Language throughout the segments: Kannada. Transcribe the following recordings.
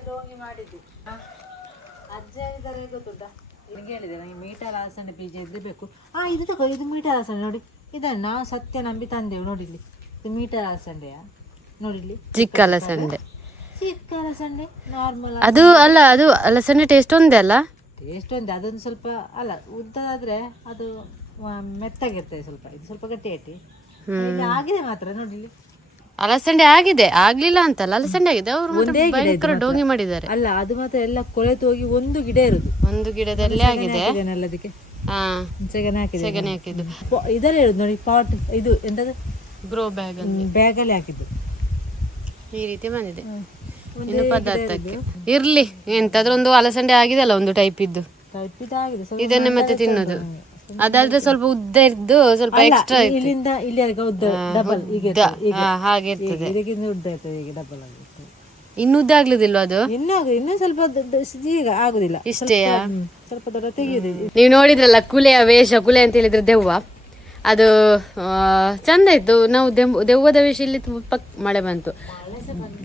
ಮಾಡಿದ್ದು ಅಜ್ಜ ಇದ್ದಾರೆ ಗೊತ್ತುಂಟಾ? ನಿಮಗೆ ಹೇಳಿದೆ ನನಗೆ ಮೀಟರ್ ಹಲಸಂಡೆ ಬೀಜ ಇದ್ರೆ ಬೇಕು. ಹಾ ಇದು ತಗೋ ಇದು ಮೀಟರ್ ಹಲಸಂಡೆ ನೋಡಿ. ಇದನ್ನ ನಾವು ಸತ್ಯ ನಂಬಿ ತಂದೆವು ನೋಡಿಲ್ಲಿ. ಇದು ಮೀಟರ್ ನೋಡಿ ನೋಡಿಲ್ಲಿ? ಚಿಕ್ಕ ಅಲಸಂಡೆ. ಚಿಕ್ಕ ಹಲಸಂಡೆ ನಾರ್ಮಲ್ ಅದು ಅಲ್ಲ ಅದು ಅಲಸಂಡೆ ಟೇಸ್ಟ್ ಒಂದೇ ಅಲ್ಲ? ಟೇಸ್ಟ್ ಒಂದೇ ಅದೊಂದು ಸ್ವಲ್ಪ ಅಲ್ಲ ಉದ್ದಾದ್ರೆ ಅದು ಮೆತ್ತಗಿರ್ತದೆ ಸ್ವಲ್ಪ. ಇದು ಸ್ವಲ್ಪ ಗಟ್ಟಿ ಗಟ್ಟಿ. ಆಗಿದೆ ಮಾತ್ರ ನೋಡಿಲ್ಲಿ. ಅಲಸಂಡೆ ಆಗಿದೆ ಆಗ್ಲಿಲ್ಲ ಅಂತಲ್ಲ ಅಲಸಂಡೆ ಆಗಿದೆ. ಅವರು ಭಯಂಕರ ಡೋಂಗಿ ಮಾಡಿದ್ದಾರೆ. ಅಲ್ಲ ಅದು ಮಾತ್ರ ಎಲ್ಲ ಕೊಳೆತು ಹೋಗಿ ಒಂದು ಗಿಡ ಇರುದು. ಒಂದು ಗಿಡದಲ್ಲೇ ಆಗಿದೆ. ಅದಕ್ಕೆ. ಹಾ. ಸೆಗಣಿ ಹಾಕಿದ್ದು ಸೆಗಣಿ ಹಾಕಿದ್ದು. ಇದರಲ್ಲಿ ಇರುದು ನೋಡಿ ಪಾಟ್ ಇದು ಎಂತದ? ಗ್ರೋ ಬ್ಯಾಗ್ ಬ್ಯಾಗಲ್ಲಿ ಹಾಕಿದ್ದು. ಈ ರೀತಿ ಬಂದಿದೆ. ಇನ್ನು ಪದಾರ್ಥಕ್ಕೆ. ಇರ್ಲಿ ಎಂತಾದ್ರೂ ಒಂದು ಅಲಸಂಡೆ ಆಗಿದೆ ಅಲ್ಲ ಒಂದು ಟೈಪ್ ಇದ್ದು. ಇದನ್ನೇ ಮತ್ತೆ ತಿನ್ನೋದು. ಅದಾದ್ರೆ ಸ್ವಲ್ಪ ಉದ್ದ ಇದ್ದು ಸ್ವಲ್ಪ ಎಕ್ಸ್ಟ್ರಾ ಇಲ್ಲಿಂದ ಇಲ್ಲಿವರೆಗೆ ಉದ್ದ ಡಬಲ್ ಈಗ ಹಾಗೆ ಇರ್ತದೆ ಇದಕ್ಕಿಂತ ಉದ್ದ ಇರ್ತದೆ ಈಗ ಡಬಲ್ ಆಗಿರ್ತದೆ ಇನ್ನು ಉದ್ದ ಆಗ್ಲಿದಿಲ್ವಾ ಅದು? ಇನ್ನೂ ಇನ್ನೂ ಸ್ವಲ್ಪ ಈಗ ಆಗುದಿಲ್ಲ. ಇಷ್ಟೇಯಾ ಸ್ವಲ್ಪ ದೊಡ್ಡ ತೆಗೆಯುದು. ನೀವು ನೋಡಿದ್ರಲ್ಲ ಕುಲೆಯ ವೇಷ ಕುಲೆ ಅಂತ ಹೇಳಿದ್ರೆ ದೆವ್ವ. ಅದು ಚಂದ ಇತ್ತು. ನಾವು ದೆವ್- ದೆವ್ವದ ವೇಷ ಇಲ್ಲಿ ತುಂಬ ಮಳೆ ಬಂತು.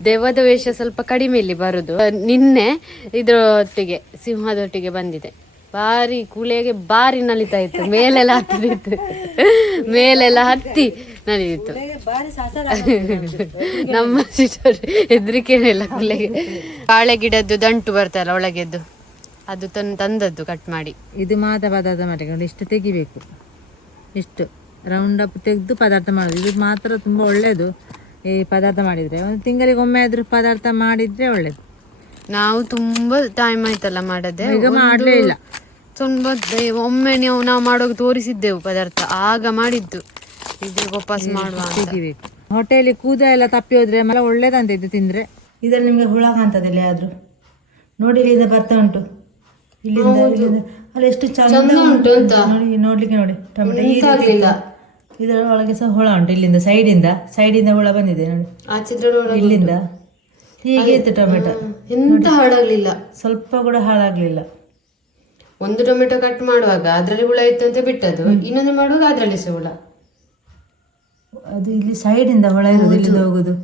ದೆವ್ವದ ವೇಷ ಸ್ವಲ್ಪ ಕಡಿಮೆ ಇಲ್ಲಿ ಬರುದು. ನಿನ್ನೆ ಇದ್ರೊಟ್ಟಿಗೆ ಸಿಂಹದೊಟ್ಟಿಗೆ ಬಂದಿದೆ. ಬಾರಿ ಕುಳೆಗೆ ಬಾರಿ ನಲಿತಾ ಇತ್ತು. ಮೇಲೆಲ್ಲ ಹತ್ತಿತ್ತು ಮೇಲೆಲ್ಲ ಹತ್ತಿ ನಲಿಯಿತು ನಮ್ಮ ಸಿಸ್ಟರ್ ಹೆದರಿಕೆನಿಲ್ಲ ಕುಲೆಗೆ ಬಾಳೆ ಗಿಡದ್ದು ದಂಟು ಬರ್ತಲ್ಲ ಒಳಗೆದ್ದು. ಅದು ತಂದು ತಂದದ್ದು ಕಟ್ ಮಾಡಿ. ಇದು ಮಾದ ಪದಾರ್ಥ ಮಾಡಿಕೊಂಡು ಇಷ್ಟು ತೆಗಿಬೇಕು. ಇಷ್ಟು ರೌಂಡ್ ಅಪ್ ತೆಗೆದು ಪದಾರ್ಥ ಮಾಡೋದು. ಇದು ಮಾತ್ರ ತುಂಬ ಒಳ್ಳೆಯದು ಈ ಪದಾರ್ಥ ಮಾಡಿದರೆ ಒಂದು ತಿಂಗಳಿಗೆ ಒಮ್ಮೆ ಆದ್ರೂ ಪದಾರ್ಥ ಮಾಡಿದ್ರೆ ಒಳ್ಳೇದು. ನಾವು ತುಂಬಾ ಟೈಮ್ ಆಯ್ತಲ್ಲ ಮಾಡದೆ. ಈಗ ಮಾಡಲೇ ಇಲ್ಲ. ತುಂಬಾ ದ- ಒಮ್ಮೆ ನೀವು ನಾವು ಮಾಡೋಕೆ ತೋರಿಸಿದ್ದೆವು ಪದಾರ್ಥ ಆಗ ಮಾಡಿದ್ದು. ಇದು ವಾಪಸ್ ಮಾಡುವ ಅಂತ. ಹೊಟ್ಟೆಯಲ್ಲಿ ಕೂದ ಎಲ್ಲ ತಪ್ಪಿ ಹೋದ್ರೆ ಮಲ ಒಳ್ಳೇದಂತ ಇದು ತಿಂದ್ರೆ? ಇದ್ರಲ್ಲಿ ನಿಮ್ಗೆ ಹುಳ ಕಾಣ್ತದಿಲ್ಲ ಆದ್ರೂ ನೋಡಿ ಇಲ್ಲಿಂದ ಬರ್ತಾ ಉಂಟು. ಇಲ್ಲಿಂದ ಇಲ್ಲಿಂದ. ಅಲ್ಲಿ ಎಷ್ಟು ಚಂದ ಉಂಟು ನೋಡಿ ನೋಡ್ಲಿಕ್ಕೆ ನೋಡಿ. ಟೊಮೆಟೊ ಈ ರೀತಿ ಇದರ ಒಳಗೆ ಸಹ ಹುಳ ಉಂಟು ಇಲ್ಲಿಂದ ಸೈಡಿಂದ. ಸೈಡಿಂದ ಹುಳ ಬಂದಿದೆ ನೋಡಿ. ಆ ಚಿತ್ರ ನೋಡ ಇಲ್ಲಿಂದ. ಹೀಗೆ ಇತ್ತು ಟೊಮೆಟೊ. ಎಂತ ಹಾಳಾಗ್ಲಿಲ್ಲ. ಸ್ವಲ್ಪ ಕೂಡ ಹಾಳಾಗ್ಲಿಲ್ಲ. ಒಂದು ಟೊಮೆಟೊ ಕಟ್ ಮಾಡುವಾಗ ಅದರಲ್ಲಿ ಹುಳ ಇತ್ತು ಅಂತ ಬಿಟ್ಟದ್ದು ಇನ್ನೊಂದು ಮಾಡುವಾಗ ಅದರಲ್ಲಿ ಸಹ ಹುಳ. ಅದು ಇಲ್ಲಿ ಸೈಡಿಂದ ಹುಳ ಇರೋದು ಇಲ್ಲಿ ಹೋಗುದು.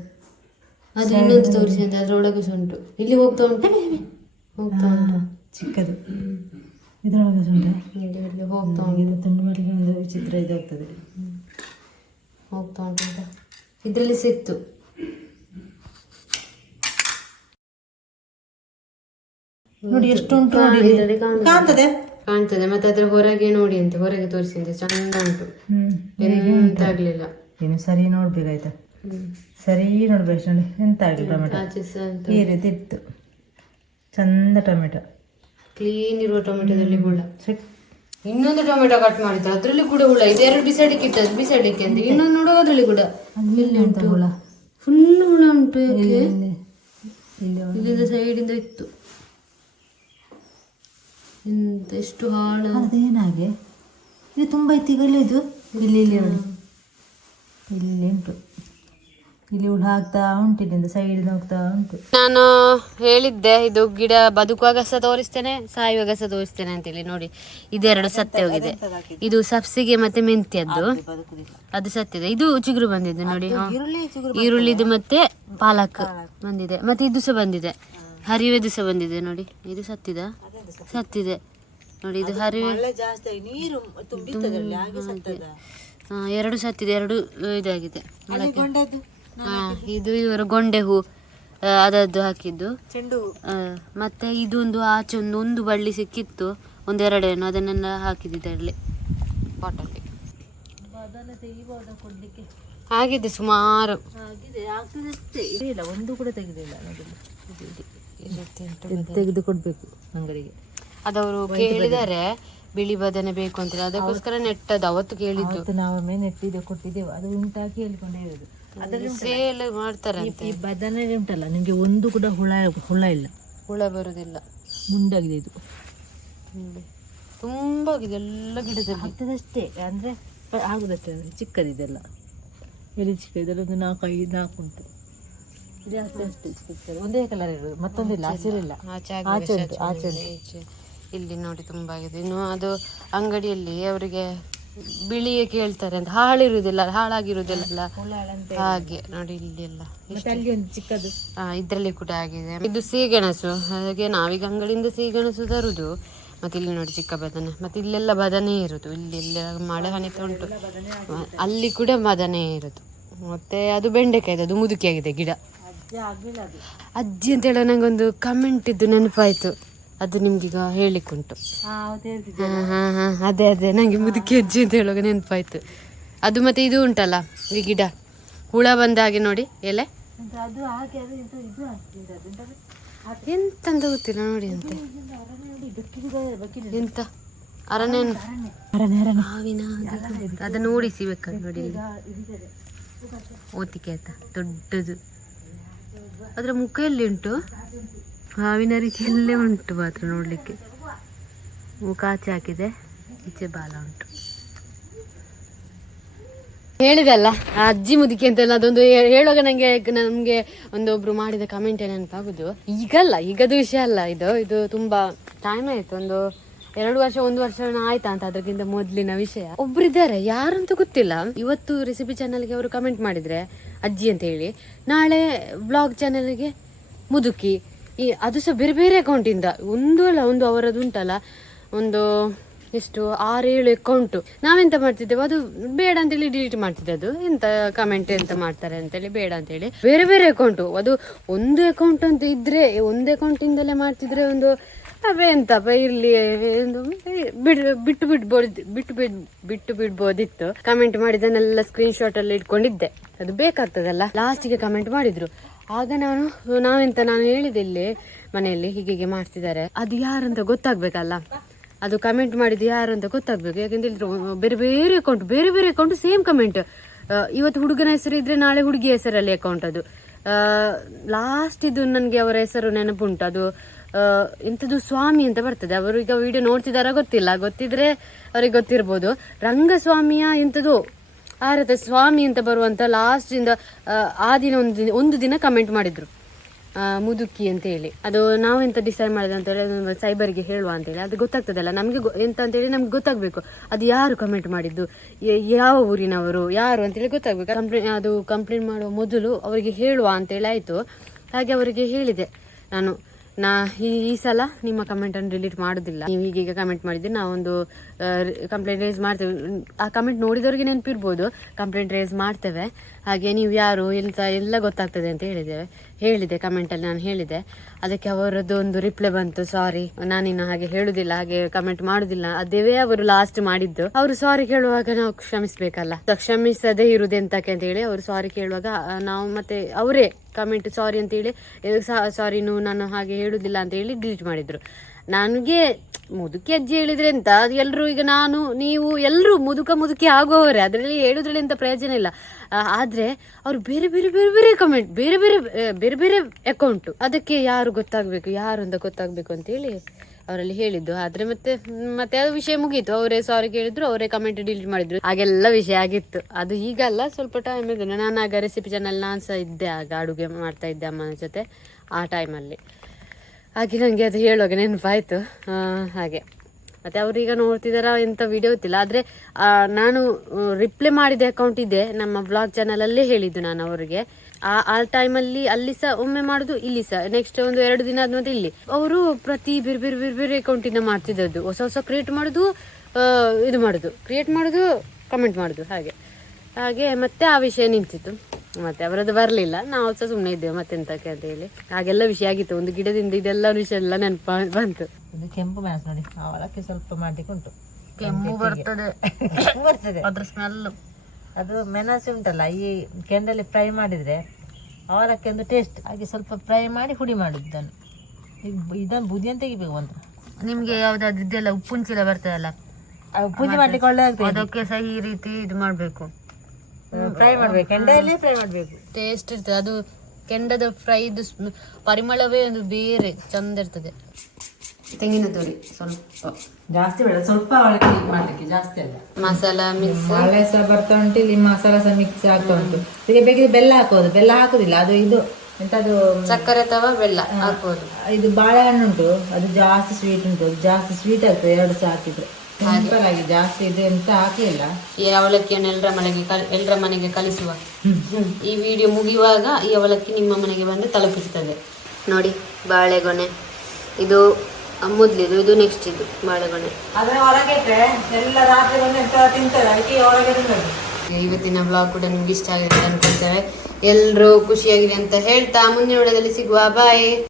ಅದು ಇನ್ನೊಂದು ತೋರಿಸಿ ಅಂತ ಅದ್ರೊಳಗೆ ಸಹ ಉಂಟು. ಇಲ್ಲಿ ಹೋಗ್ತಾ ಉಂಟು. ಹೋಗ್ತಾ ಉಂಟು. ಚಿಕ್ಕದು. ಇದರೊಳಗೆ ಸಹ ಉಂಟಾ ಇಲ್ಲಿ ಹೋಗ್ತಾ ಇದು ತುಂಡು ಮಾಡಲಿಕ್ಕೆ ಒಂದು ವಿಚಿತ್ರ ಇದಾಗ್ತದೆ. ಹೋಗ್ತಾ ಉಂಟು ಇದರಲ್ಲಿ ಇದ್ರಲ್ಲಿ ಸಿಕ್ತು ನೋಡಿ ಎಷ್ಟು ಉಂಟು ನೋಡಿ. ಕಾಣ್ತದೆ. ಕಾಣ್ತದೆ? ಮತ್ತೆ ಅದ್ರ ಹೊರಗೆ ನೋಡಿ ಅಂತ ಹೊರಗೆ ತೋರಿಸಿದ್ದೆ ಚಂದ ಉಂಟು. ಹ್ಮ್. ಎಂತ ಆಗ್ಲಿಲ್ಲ. ಇನ್ನು ಸರಿ ನೋಡ್ಬೇಕಾಯ್ತಾ? ಸರಿ ನೋಡ್ಬೇಕು ನೋಡಿ. ಎಂತ ಆಗಿಲ್ಲ ಟೊಮೆಟೊ? ಈ ರೀತಿ ಇತ್ತು. ಚಂದ ಟೊಮೆಟೊ. ಕ್ಲೀನ್ ಇರುವ ಟೊಮೆಟೊದಲ್ಲಿ ಹುಳ. ಇನ್ನೊಂದು ಟೊಮೆಟೊ ಕಟ್ ಮಾಡಿದ್ರು. ಅದ್ರಲ್ಲಿ ಕೂಡ ಹುಳ. ಇದೆ ಎರಡು ಬಿಸಾಡಿಕ್ಕೆ ಇಟ್ಟದ್ದು ಬಿಸಾಡಿಕ್ಕೆ ಅಂತ ಇನ್ನೊಂದು ನೋಡುವ ಅದ್ರಲ್ಲಿ ಕೂಡ. ಇಲ್ಲಿ ಉಂಟು? ಹುಳ? ಫುಲ್ ಹುಳ ಉಂಟು ಇಲ್ಲಿಂದ ಸೈಡಿಂದ ಇತ್ತು. ಎಷ್ಟು ಹಾಳ. ಅದೇನಾಗೆ? ಇದು ತುಂಬ ಇತ್ತು ಈಗ ಇಲ್ಲಿ ಇಲ್ಲಿ ಇಲ್ಲಿ ನೋಡಿ. ಇಲ್ಲಿ ಉಂಟು. ಇಲ್ಲಿ ಉಳ್ ಹಾಕ್ತಾ ಉಂಟು ಇಲ್ಲಿಂದ ಸೈಡ್ ಹೋಗ್ತಾ ಉಂಟು. ನಾನು ಹೇಳಿದ್ದೆ ಇದು ಗಿಡ ಬದುಕುವಾಗ ಸಹ ತೋರಿಸ್ತೇನೆ ಸಾಯುವಾಗ ಸಹ ತೋರಿಸ್ತೇನೆ ಅಂತೇಳಿ. ನೋಡಿ ಇದೆರಡು ಸತ್ಯ ಹೋಗಿದೆ. ಇದು ಸಬ್ಸಿಗೆ ಮತ್ತೆ ಮೆಂತ್ಯದ್ದು. ಅದು ಸತ್ತಿದೆ. ಇದು ಚಿಗುರು ಬಂದಿದೆ ನೋಡಿ. ಈರುಳ್ಳಿದು ಮತ್ತೆ ಪಾಲಕ್. ಬಂದಿದೆ. ಮತ್ತೆ ಇದು ಸಹ ಬಂದಿದೆ. ಹರಿವೆದು ದಿವಸ ಬಂದಿದೆ ನೋಡಿ. ಇದು ಸತ್ತಿದ? ಸತ್ತಿದೆ. ನೋಡಿ ಇದು ಹರಿವೆ ನೀರು ಎರಡು ಸತ್ತಿದೆ ಎರಡು ಇದಾಗಿದೆ. ಇದು ಇವರು ಗೊಂಡೆ ಹೂ ಅದದ್ದು ಹಾಕಿದ್ದು. ಚೆಂಡು ಮತ್ತೆ ಇದೊಂದು ಆಚೆ ಒಂದು ಒಂದು ಬಳ್ಳಿ ಸಿಕ್ಕಿತ್ತು ಒಂದೆರಡೇನು ಅದನ್ನೆಲ್ಲ ಹಾಕಿದ್ದೆ ತೆಗಿಬಹುದ ಕೊಡ್ಲಿಕ್ಕೆ ಆಗಿದೆ ಸುಮಾರು. ಆಗಿದೆ ಆಗ್ತದೆ ಅಷ್ಟೇ. ಇಲ್ಲ ಒಂದು ಕೂಡ ತೆಗೆದಿಲ್ಲ ನೋಡಿಲ್ಲ ತೆಗೆದು ಕೊಡ್ಬೇಕು ಅಂಗಡಿಗೆ. ಅದವರು ಕೇಳಿದ್ದಾರೆ ಬಿಳಿ ಬದನೆ ಬೇಕು ಅಂತ ಅದಕ್ಕೋಸ್ಕರ ನೆಟ್ಟದ ಅವತ್ತು ಕೇಳಿದ್ದು. ನಾವೊಮ್ಮೆ ನೆಟ್ಟಿದ್ದೆ ಕೊಟ್ಟಿದ್ದೆವು. ಅದು ಉಂಟಾಗಿ ಹೇಳ್ಕೊಂಡೇ ಇರೋದು. ಅದರಲ್ಲಿ ಸೇಲ್ ಮಾಡ್ತಾರೆ ಈ- ಬದನೆ ಉಂಟಲ್ಲ? ನಿಮಗೆ ಒಂದು ಕೂಡ ಹುಳ ಹುಳ ಇಲ್ಲ? ಹುಳ ಬರೋದಿಲ್ಲ. ಮುಂಡಾಗಿದೆ ಇದು. ತುಂಬಾ ಆಗಿದೆ ಎಲ್ಲ ಗಿಡದಲ್ಲಿ. ಆಗ್ತದಷ್ಟೇ. ಅಂದ್ರೆ ಆಗುದಷ್ಟೇ. ಚಿಕ್ಕದಿದೆಲ್ಲ. ಎಲ್ಲಿ ಚಿಕ್ಕ ಇದರೊಂದು ನಾಲ್ಕು ಐದು ನಾಲ್ಕು ಉಂಟು. ಇದು ಅಷ್ಟೇ ಒಂದೇ ಕಲರ್ ಇರೋದು ಮತ್ತೊಂದಿಲ್ಲ ಹಸಿರಿಲ್ಲ ಆಚೆ ಆಚೆ ಉಂಟು ಆಚೆ ಆಚೆ ಈಚೆ. ಇಲ್ಲಿ ನೋಡಿ ತುಂಬಾ ಆಗಿದೆ. ಇನ್ನು ಅದು ಅಂಗಡಿಯಲ್ಲಿ ಅವರಿಗೆ ಬಿಳಿಯೇ ಕೇಳ್ತಾರೆ ಅಂತ. ಹಾಳಿರುವುದಿಲ್ಲ ಹಾಳಾಗಿರುವುದಿಲ್ಲ ಹಾಗೆ ನೋಡಿ ಇಲ್ಲಿ ಎಲ್ಲ ಚಿಕ್ಕದು. ಇದ್ರಲ್ಲಿ ಕೂಡ ಆಗಿದೆ. ಇದು ಸೀಗೆಣಸು ಹಾಗೆ ನಾವೀಗ ಅಂಗಡಿಯಿಂದ ಸೀಗೆಣಸು ತರುದು. ಮತ್ತೆ ಇಲ್ಲಿ ನೋಡಿ ಚಿಕ್ಕ ಬದನೆ. ಮತ್ತೆ ಇಲ್ಲೆಲ್ಲ ಬದನೆ ಇರುದು. ಇಲ್ಲಿ ಮಳೆ ಹನಿತ ಉಂಟು. ಅಲ್ಲಿ ಕೂಡ ಬದನೆ ಇರುದು. ಮತ್ತೆ ಅದು ಬೆಂಡೆಕಾಯಿದು ಅದು ಮುದುಕಿಯಾಗಿದೆ ಗಿಡ. ಅಜ್ಜ ಆಗಿಲ್ಲ ಅದು. ಅಜ್ಜಿ ಅಂತ ಹೇಳೋ ನಂಗೊಂದು ಕಮೆಂಟ್ ಇದ್ದು ನೆನಪಾಯ್ತು. ಅದು ನಿಮ್ಗೀಗ ಹೇಳಿಕ್ಕುಂಟು ಅದೇ ಅದೇ. ನಂಗೆ ಮುದುಕಿ ಅಜ್ಜಿ ಅಂತ ಹೇಳುವಾಗ ನೆನಪಾಯ್ತು. ಅದು ಮತ್ತೆ ಇದು ಉಂಟಲ್ಲ ಈ ಗಿಡ. ಹುಳ ಬಂದ ಹಾಗೆ ನೋಡಿ ಎಲೆ? ಎಂತಂತ ಗೊತ್ತಿಲ್ಲ ನೋಡಿ ಅಂತ. ಎಂತ? ಅರಣ್ಯ ಅರಣ್ಯ ಓಡಿಸಿ ಬೇಕಾದ್ರೆ ಅದನ್ನು ನೋಡಿ ಓದಿಕೆ ಓತಿಕೆ ಆಯ್ತಾ? ದೊಡ್ಡದು. ಅದರ ಮುಖ ಎಲ್ಲಿ ಉಂಟು ಹಾವಿನ ರೀತಿಯಲ್ಲೇ ಉಂಟು ಮಾತ್ರ ನೋಡ್ಲಿಕ್ಕೆ. ಮುಖ ಆಚೆ ಹಾಕಿದೆ, ಈಚೆ ಬಾಲ ಉಂಟು. ಹೇಳಿದಲ್ಲ, ಆ ಅಜ್ಜಿ ಮುದುಕಿ ಅಂತೆಲ್ಲ ಅದೊಂದು ಹೇಳುವಾಗ ನಂಗೆ, ನಮ್ಗೆ ಒಂದೊಬ್ರು ಮಾಡಿದ ಕಮೆಂಟ್ ನೆನಪಾಗುದು. ಈಗಲ್ಲ ಈಗದು ವಿಷಯ ಅಲ್ಲ. ಇದು ಇದು ತುಂಬಾ ಟೈಮ್ ಆಯ್ತು. ಒಂದು ಎರಡು ವರ್ಷ, ಒಂದು ವರ್ಷ ಆಯ್ತಾ ಅಂತ ಅದಕ್ಕಿಂತ ಮೊದ್ಲಿನ ವಿಷಯ. ಒಬ್ರಿದ್ದಾರೆ, ಯಾರಂತ ಗೊತ್ತಿಲ್ಲ. ಇವತ್ತು ರೆಸಿಪಿ ಚಾನಲ್ಗೆ ಅವರು ಕಮೆಂಟ್ ಮಾಡಿದ್ರೆ, ಅಜ್ಜಿ ಅಂತ ಹೇಳಿ, ನಾಳೆ ಬ್ಲಾಗ್ ಚಾನಲ್ಗೆ ಮುದುಕಿ. ಈ, ಅದು ಸಹ ಬೇರೆ ಬೇರೆ ಅಕೌಂಟಿಂದ ಒಂದು ಅಲ್ಲ, ಒಂದು ಅವರದ್ದು ಉಂಟಲ್ಲ ಒಂದು ಎಷ್ಟು ಆರೇಳು ಅಕೌಂಟ್ ನಾವೆಂತ ಮಾಡ್ತಿದ್ದೇವೆ? ಅದು ಬೇಡ ಅಂತೇಳಿ ಡಿಲೀಟ್ ಮಾಡ್ತಿದ್ದೆ. ಅದು ಎಂತ ಕಮೆಂಟ್ ಎಂತ ಮಾಡ್ತಾರೆ ಅಂತೇಳಿ ಬೇಡ ಅಂತೇಳಿ ಬೇರೆ ಬೇರೆ ಅಕೌಂಟ್ ಅದು ಒಂದು ಅಕೌಂಟ್ ಅಂತ ಇದ್ರೆ, ಒಂದು ಅಕೌಂಟಿಂದಲೇ ಮಾಡ್ತಿದ್ರೆ ಒಂದು ಅವೇ ಎಂತಪ್ಪ ಇರ್ಲಿ ಬಿಡ್, ಬಿಟ್ಟು ಬಿಡ್ಬೋದು, ಬಿಟ್ಟು ಬಿಡ್, ಬಿಟ್ಟು ಬಿಡ್ಬೋದಿತ್ತು. ಕಮೆಂಟ್ ಮಾಡಿದನ್ನೆಲ್ಲ ಸ್ಕ್ರೀನ್ ಶಾಟ್ ಅಲ್ಲಿ ಇಟ್ಕೊಂಡಿದ್ದೆ. ಅದು ಬೇಕಾಗ್ತದಲ್ಲ? ಲಾಸ್ಟಿಗೆ ಕಮೆಂಟ್ ಮಾಡಿದ್ರು. ಆಗ ನಾನು, ನಾವೆಂತ ನಾನು ಹೇಳಿದೆ ಇಲ್ಲಿ ಮನೆಯಲ್ಲಿ ಹೀಗೆ ಮಾಡ್ತಿದ್ದಾರೆ. ಅದು ಯಾರಂತ ಗೊತ್ತಾಗ್ಬೇಕಲ್ಲ? ಅದು ಕಮೆಂಟ್ ಮಾಡಿದ್ದು ಯಾರು ಅಂತ ಗೊತ್ತಾಗ್ಬೇಕು. ಯಾಕಂತ ಹೇಳಿದ್ರೆ ಬೇರೆ ಬೇರೆ ಅಕೌಂಟ್ ಬೇರೆ ಬೇರೆ ಅಕೌಂಟ್ ಸೇಮ್ ಕಮೆಂಟ್ ಇವತ್ತು ಹುಡುಗನ ಹೆಸರು ಇದ್ರೆ ನಾಳೆ ಹುಡುಗಿ ಹೆಸರಲ್ಲಿ ಅಕೌಂಟ್ ಅದು. ಲಾಸ್ಟ್ ಇದು ನನಗೆ ಅವರ ಹೆಸರು ನೆನಪುಂಟು ಅದು ಇಂಥದ್ದು ಸ್ವಾಮಿ ಅಂತ ಬರ್ತದೆ. ಅವರು ಈಗ ವಿಡಿಯೋ ನೋಡ್ತಿದಾರ ಗೊತ್ತಿಲ್ಲ. ಗೊತ್ತಿದ್ರೆ ಅವ್ರಿಗೆ ಗೊತ್ತಿರ್ಬೋದು. ರಂಗಸ್ವಾಮಿಯ ಎಂಥದ್ದು ಆರತ ಸ್ವಾಮಿ ಅಂತ ಬರುವಂತ ಲಾಸ್ಟ್ ಇಂದ ಆ, ದಿನ ಒಂದು ಒಂದು ದಿನ ಕಮೆಂಟ್ ಮಾಡಿದ್ರು. ಮುದುಕಿ ಅಂತ ಹೇಳಿ ಅದು ನಾವೆಂತ ಡಿಸೈಡ್ ಮಾಡಿದ ಅಂತ ಹೇಳಿ ಸೈಬರ್ಗೆ ಹೇಳುವ ಅಂತ ಹೇಳಿ ಅದು ಗೊತ್ತಾಗ್ತದಲ್ಲ, ನಮಗೆ ಎಂತ ಅಂತ ಹೇಳಿ ನಮ್ಗೆ ಗೊತ್ತಾಗಬೇಕು. ಅದು ಯಾರು ಕಮೆಂಟ್ ಮಾಡಿದ್ದು? ಯಾವ ಊರಿನವರು? ಯಾರು ಅಂತ ಹೇಳಿ ಗೊತ್ತಾಗ್ಬೇಕು. ಕಂಪ್ಲೇಂಟ್ ಅದು ಕಂಪ್ಲೇಂಟ್ ಮಾಡುವ ಮೊದಲು ಅವರಿಗೆ ಹೇಳುವ ಅಂತ ಹೇಳಿ ಆಯ್ತು. ಹಾಗೆ ಅವರಿಗೆ ಹೇಳಿದೆ ನಾನು. ನಾ ಈ ಈ ಸಲ ನಿಮ್ಮ ಕಮೆಂಟ್ ಅನ್ನು ಡಿಲೀಟ್ ಮಾಡೋದಿಲ್ಲ. ನೀವು ಹೀಗೀಗ ಕಮೆಂಟ್ ಮಾಡಿದ್ರೆ ನಾವೊಂದು ಕಂಪ್ಲೇಂಟ್ ರೇಸ್ ಮಾಡ್ತೇವೆ. ಆ ಕಮೆಂಟ್ ನೋಡಿದವರಿಗೆ ನೆನಪಿರ್ಬೋದು. ಕಂಪ್ಲೇಂಟ್ ರೇಸ್ ಮಾಡ್ತೇವೆ. ಹಾಗೆ ನೀವು ಯಾರು, ಎಂತ, ಎಲ್ಲ ಗೊತ್ತಾಗ್ತದೆ ಅಂತ ಹೇಳಿದ್ದೇವೆ. ಹೇಳಿದೆ ಕಮೆಂಟಲ್ಲಿ ನಾನು ಹೇಳಿದೆ. ಅದಕ್ಕೆ ಅವರದ್ದು ಒಂದು ರಿಪ್ಲೈ ಬಂತು ಸಾರಿ ನಾನಿನ್ನು ಹಾಗೆ ಹೇಳುದಿಲ್ಲ, ಹಾಗೆ ಕಮೆಂಟ್ ಮಾಡುದಿಲ್ಲ. ಅದೇವೇ ಅವರು ಲಾಸ್ಟ್ ಮಾಡಿದ್ದು. ಅವರು ಸಾರಿ ಕೇಳುವಾಗ ನಾವು ಕ್ಷಮಿಸ್ಬೇಕಲ್ಲ. ಕ್ಷಮಿಸದೇ ಇರುದೆಂತಕ್ಕೆ ಅಂತ ಹೇಳಿ ಅವರು ಸಾರಿ ಕೇಳುವಾಗ ನಾವು ಮತ್ತೆ ಅವರೇ ಕಮೆಂಟ್ ಸಾರಿ ಅಂತ ಹೇಳಿ ಸಾರಿ ನೀವು ನಾನು ಹಾಗೆ ಹೇಳುದಿಲ್ಲ ಅಂತ ಹೇಳಿ ಡಿಲೀಟ್ ಮಾಡಿದ್ರು. ನನಗೆ ಮುದುಕಿ ಅಜ್ಜಿ ಹೇಳಿದ್ರೆ ಎಂತ? ಎಲ್ಲರೂ ಈಗ ನಾನು, ನೀವು ಎಲ್ಲರೂ ಮುದುಕ ಮುದುಕಿ ಆಗುವವರೇ. ಅದರಲ್ಲಿ ಹೇಳುದ್ರಲ್ಲಿ ಎಂತ ಪ್ರಯೋಜನ ಇಲ್ಲ. ಆದ್ರೆ ಅವ್ರು ಬೇರೆ ಬೇರೆ ಬೇರೆ ಬೇರೆ ಕಮೆಂಟ್ ಬೇರೆ ಬೇರೆ ಬೇರೆ ಬೇರೆ ಅಕೌಂಟ್ ಅದಕ್ಕೆ ಯಾರು ಗೊತ್ತಾಗ್ಬೇಕು? ಯಾರು ಅಂತ ಗೊತ್ತಾಗ್ಬೇಕು ಅಂತ ಹೇಳಿ ಅವರಲ್ಲಿ ಹೇಳಿದ್ದು. ಆದ್ರೆ ಮತ್ತೆ ಮತ್ತೆ ಅದು ವಿಷಯ ಮುಗೀತು. ಅವರೇ ಸಾರಿ ಕೇಳಿದ್ರು, ಅವರೇ ಕಮೆಂಟ್ ಡಿಲೀಟ್ ಮಾಡಿದ್ರು. ಹಾಗೆಲ್ಲ ವಿಷಯ ಆಗಿತ್ತು. ಅದು ಈಗ ಅಲ್ಲ, ಸ್ವಲ್ಪ ಟೈಮ್ ಇದೆ. ನಾನು ಆಗ ರೆಸಿಪಿ ಚಾನಲ್ ನಾನು ಸಹ ಇದ್ದೆ ಆಗ, ಅಡುಗೆ ಮಾಡ್ತಾ ಇದ್ದೆ ಅಮ್ಮನ ಜೊತೆ ಆ ಟೈಮಲ್ಲಿ ಹಾಗೆ ನನಗೆ ಅದು ಹೇಳುವಾಗ ನೆನಪಾಯ್ತು. ಹಾಗೆ. ಮತ್ತೆ ಈಗ ನೋಡ್ತಿದಾರ ಎಂತ ವಿಡಿಯೋ ಗೊತ್ತಿಲ್ಲ. ಆದ್ರೆ ನಾನು ರಿಪ್ಲೈ ಮಾಡಿದ ಅಕೌಂಟ್ ಇದೆ. ನಮ್ಮ ಬ್ಲಾಗ್ ಚಾನಲ್ ಅಲ್ಲೇ ಹೇಳಿದ್ದು ನಾನು ಅವರಿಗೆ. ಆ ಆ ಟೈಮಲ್ಲಿ ಅಲ್ಲಿ ಸಹ ಒಮ್ಮೆ ಮಾಡುದು ಇಲ್ಲಿ ಸಹ. ನೆಕ್ಸ್ಟ್ ಒಂದು ಎರಡು ದಿನ ಆದ್ಮೇಲೆ ಇಲ್ಲಿ. ಅವರು ಪ್ರತಿ ಬೇರೆ ಬೇರೆ ಬೇರೆ ಬೇರೆ ಅಕೌಂಟಿಂದ ಮಾಡ್ತಿದ್ದದ್ದು. ಹೊಸ ಹೊಸ ಕ್ರಿಯೇಟ್ ಮಾಡುದು ಆ, ಇದು ಮಾಡುದು. ಕ್ರಿಯೇಟ್ ಮಾಡುದು ಕಮೆಂಟ್ ಮಾಡುದು ಹಾಗೆ. ಹಾಗೆ ಮತ್ತೆ ಆ ವಿಷಯ ನಿಂತಿತ್ತು. ಮತ್ತೆ ಅವರದ್ದು ಬರಲಿಲ್ಲ. ನಾವು ಸಹ ಸುಮ್ಮನೆ ಇದ್ದೇವೆ. ಮತ್ತೆಂತಕ್ಕೆ ಅಂತ ಹೇಳಿ. ಹಾಗೆಲ್ಲ ವಿಷಯ ಆಗಿತ್ತು. ಒಂದು ಗಿಡದಿಂದ ಇದೆಲ್ಲ ವಿಷಯ ಎಲ್ಲ ನೆನಪ ಬಂತು. ಇದು ಕೆಂಪು ಮ್ಯಾಸ್ ನೋಡಿ. ಅವಳಕ್ಕೆ ಸ್ವಲ್ಪ ಮಾಡ್ಲಿಕ್ಕೆ ಉಂಟು. ಕೆಮ್ಮು ಬರ್ತದೆ. ಬರ್ತದೆ. ಅದ್ರ ಸ್ಮೆಲ್ ಅದು ಮೆಣಸು ಉಂಟಲ್ಲ ಈ ಕೆಂಡಲ್ಲಿ ಫ್ರೈ ಮಾಡಿದರೆ ಅವಲಕ್ಕಿ ಒಂದು ಟೇಸ್ಟ್ ಹಾಗೆ ಸ್ವಲ್ಪ ಫ್ರೈ ಮಾಡಿ ಹುಡಿ ಮಾಡಿದ್ದನ್ನು ಇದನ್ನು ಬುದಿಯನ್ನು ತೆಗಿಬೇಕು ಅಂತ ನಿಮಗೆ ಯಾವುದಾದ್ರು ಇದೆಲ್ಲ ಉಪ್ಪುಂಚಿಲ ಬರ್ತದಲ್ಲ? ಪೂಜೆ ಮಾಡ್ಲಿಕ್ಕೆ ಒಳ್ಳೆ ಆಗ್ತದೆ. ಅದಕ್ಕೆ ಸಹ ಈ ರೀತಿ ಇದು ಮಾಡಬೇಕು. ಫ್ರೈ ಮಾಡಬೇಕು. ಕೆಂಡಲ್ಲಿ ಫ್ರೈ ಮಾಡಬೇಕು. ಟೇಸ್ಟ್ ಇರ್ತದೆ. ಅದು ಕೆಂಡದ ಫ್ರೈದು ಪರಿಮಳವೇ ಒಂದು ಬೇರೆ ಚಂದ ಇರ್ತದೆ. ತೆಂಗಿನ ತುರಿ ಸ್ವಲ್ಪ. ಜಾಸ್ತಿ ಬೇಡ ಸ್ವಲ್ಪ ಅವಳಿಗೆ ಮಾಡ್ಲಿಕ್ಕೆ ಜಾಸ್ತಿ ಅಲ್ಲ. ಮಸಾಲ ಮಿಕ್ಸ್ ಮಳೆ ಸಹ ಬರ್ತಾ ಉಂಟು ಇಲ್ಲಿ ಮಸಾಲ ಸಹ ಮಿಕ್ಸ್ ಆಗ್ತಾ ಉಂಟು. ಈಗ ಬೇಕಿದ್ರೆ ಬೆಲ್ಲ ಹಾಕೋದು ಬೆಲ್ಲ ಹಾಕುದಿಲ್ಲ ಅದು ಇದು ಎಂತದು? ಸಕ್ಕರೆ ಅಥವಾ ಬೆಲ್ಲ ಹಾಕೋದು ಇದು ಬಾಳೆಹಣ್ಣು ಉಂಟು ಅದು ಜಾಸ್ತಿ ಸ್ವೀಟ್ ಉಂಟು ಜಾಸ್ತಿ ಸ್ವೀಟ್ ಆಗ್ತದೆ ಎರಡು ಸಹ ಹಾಕಿದ್ರೆ. ಸಿಂಪಲ್ ಆಗಿ ಜಾಸ್ತಿ ಇದು ಎಂತ ಹಾಕಲಿಲ್ಲ. ಈ ಅವಲಕ್ಕಿಯನ್ನು ಎಲ್ಲರ ಮನೆಗೆ ಎಲ್ಲರ ಮನೆಗೆ ಕಲಿಸುವ. ಈ ವಿಡಿಯೋ ಮುಗಿಯುವಾಗ ಈ ಅವಲಕ್ಕಿ ನಿಮ್ಮ ಮನೆಗೆ ಬಂದು ತಲುಪಿಸ್ತದೆ. ನೋಡಿ ಬಾಳೆಗೊನೆ. ಇದು ಮೊದಲಿದು ಇದು ನೆಕ್ಸ್ಟ್ ಇದು ಬಾಳೆಗೊನೆ. ಅದ್ರ ಹೊರಗೆ ಇಟ್ರೆ ಎಲ್ಲ ರಾತ್ರಿ ಬಂದು ತಿಂತಾರೆ ಅದಕ್ಕೆ ಹೊರಗೆ ತಿನ್ನೋದು ಇವತ್ತಿನ ಬ್ಲಾಗ್ ಕೂಡ ನಿಮ್ಗೆ ಇಷ್ಟ ಆಗಿದೆ ಅಂತ ಅನ್ಕೊಳ್ತೇವೆ. ಎಲ್ಲರೂ ಖುಷಿಯಾಗಿದೆ ಅಂತ ಹೇಳ್ತಾ ಮುಂದಿನ ವಿಡಿಯೋದಲ್ಲಿ ಸಿಗುವ. ಬಾಯ್